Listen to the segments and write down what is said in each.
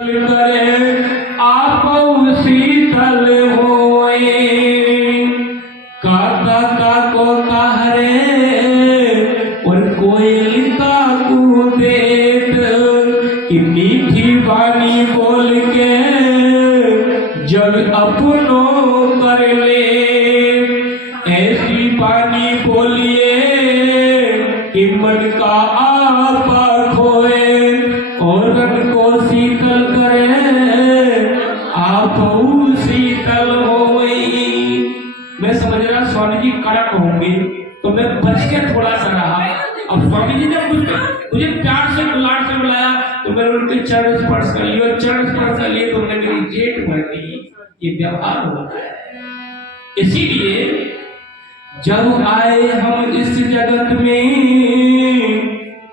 करे आप शीतल होए काका काको कहरे और कोयलिका को देत कि मीठी वाणी बोल के जग अपनो कर ले। ऐसी वाणी बोलिए कि मन का आपा खोए और रन को शीतल करे आप शीतल होई। मैं समझ रहा स्वामी जी कड़क होंगे तो मैं बच के थोड़ा सा रहा। अब स्वामी जी ने मुझे प्यार से दुलार से बुलाया तो मैंने उनके चरण स्पर्श कर लिया। चरण स्पर्श कर लिए तो मैंने मेरी जेठ भर दी। ये व्यवहार होता है। इसीलिए जब आए हम इस जगत में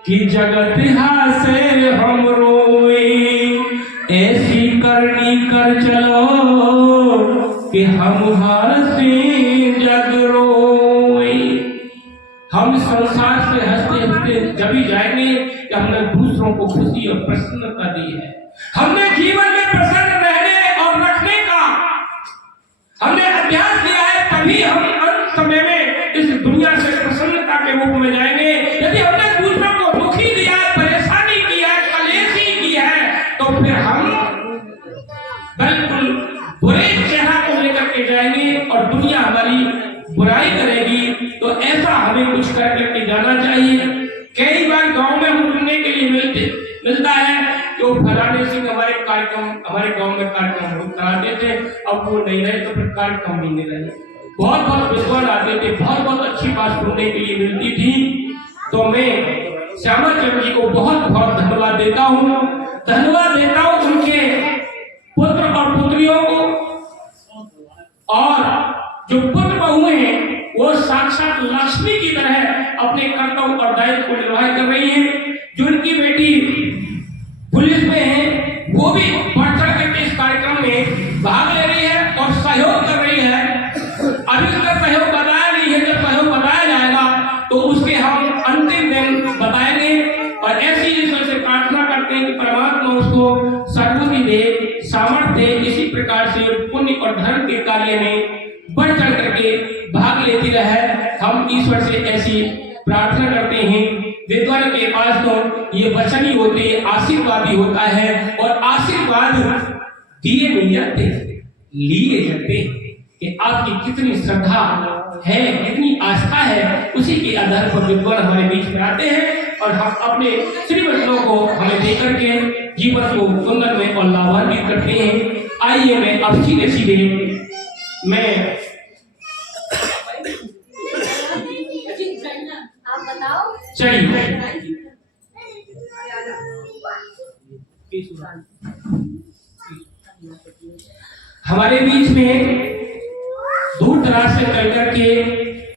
कि जगत हासे हम रोए ऐसी करनी कर चलो कि हम हंसे जग रोए। हम संसार से हंसते हंसते जब ही जाएंगे कि हमने दूसरों को खुशी और प्रसन्नता दी है। हमने जीवन में प्रसन्न रहने और रखने का हमने अभ्यास किया है, तभी हम अंत समय में इस दुनिया से प्रसन्नता के रूप में जाएंगे। यदि हमने दूसरों को दुखी दिया है, परेशानी की है, कलेशी की है, तो फिर हम बिल्कुल बुरे चेहरा को लेकर के जाएंगे और दुनिया हमारी बुराई करेगी। तो ऐसा हमें कुछ कर करके जाना चाहिए। कई बार गांव में हम सुनने के लिए मिलता है तो फलाने सिंह हमारे गांव में कार्यक्रम कराते थे, अब वो नहीं रहे तो फिर कार्यक्रम भी नहीं रहे। बहुत बहुत विद्वान आते थे, बहुत बहुत अच्छी बात सुनने के लिए मिलती थी। तो मैं श्यामाचरण जी को बहुत बहुत धन्यवाद देता हूँ। उनके पुत्र और पुत्रियों को, और जो पुत्र बहुएं हैं वो साक्षात लक्ष्मी की तरह अपने कर्तव्य और दायित्व को निर्वाह कर रही हैं। जो उनकी बेटी पुलिस में है वो भी बढ़ चढ़ करके इस कार्यक्रम में भाग ले रही है और सहयोग कर रही है। अभी उसका सहयोग बताया नहीं है, जब सहयोग बताया जाएगा तो उसके हम अंतिम दिन बताएंगे। और ऐसी ईश्वर से प्रार्थना करते हैं कि परमात्मा उसको सद्बुद्धि दे, सामर्थ्य दे, इसी प्रकार से पुण्य और धर्म के कार्य में बढ़ चढ़ करके भाग लेती रहे। हम ईश्वर से ऐसी प्रार्थना करते हैं। विद्वान के पास तो ये वचन ही होते, आशीर्वाद ही होता है, और आशीर्वाद दिए नहीं जाते, लिए जाते कि आपकी कितनी श्रद्धा है, कितनी आस्था है, उसी के आधार पर विद्वान हमारे बीच में आते हैं और हम अपने श्रीवचनों को हमें देकर के जीवन को सुंदर में और लाभान्वित करते हैं। आइए मैं अब सीधे मैं चलिए हमारे बीच में दूर दराज से चल करके